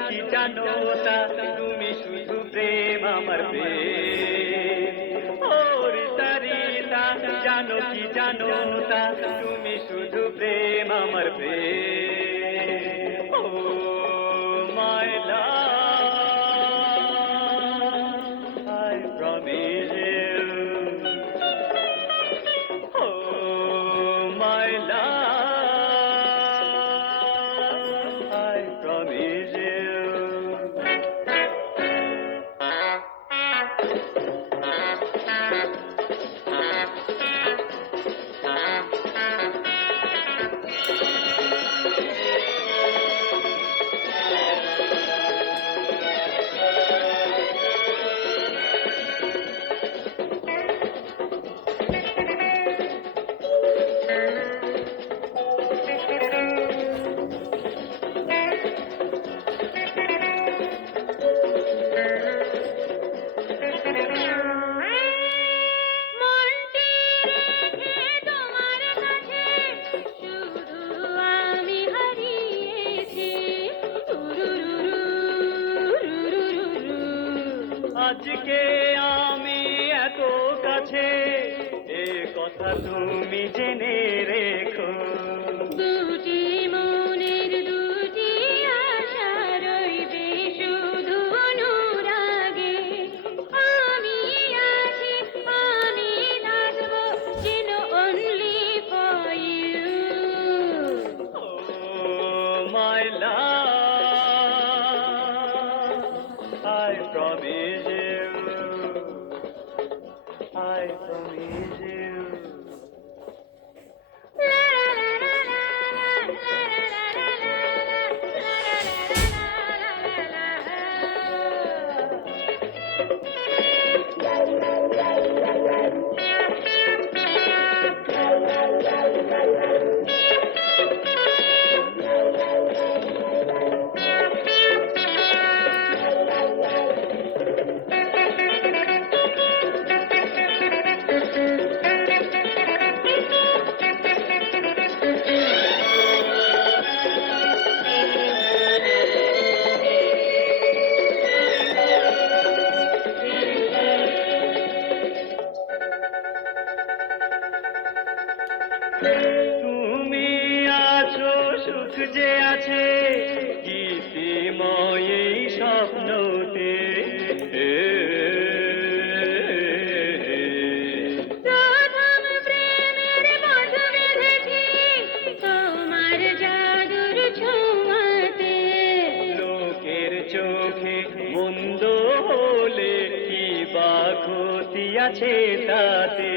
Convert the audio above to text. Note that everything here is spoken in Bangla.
কি জানো তা তুমি শুধু প্রেম আমার প্রেম ও রিতা রিতা জানো কি জানো তা তুমি শুধু প্রেম আমার প্রেম oh my love I promise you oh my love I promise you আজকে আমি এত কাছে এ কথা তুমি জেনে রেখো দুটি মনের দুটি আশা রইবে শুধু অনুরাগে আমি আছি আমি থাকবো যেন only for you oh my love I promise you I promise you তুমি আছো সুখ যে আছে গীতিময় এই স্বপ্নতে প্রথম প্রেমের বাঁধ বেঁধেছি তোমার জাদুর ছোঁয়াতে লোকের চোখে মন্দ হলে কি বা ক্ষতি আছে তাতে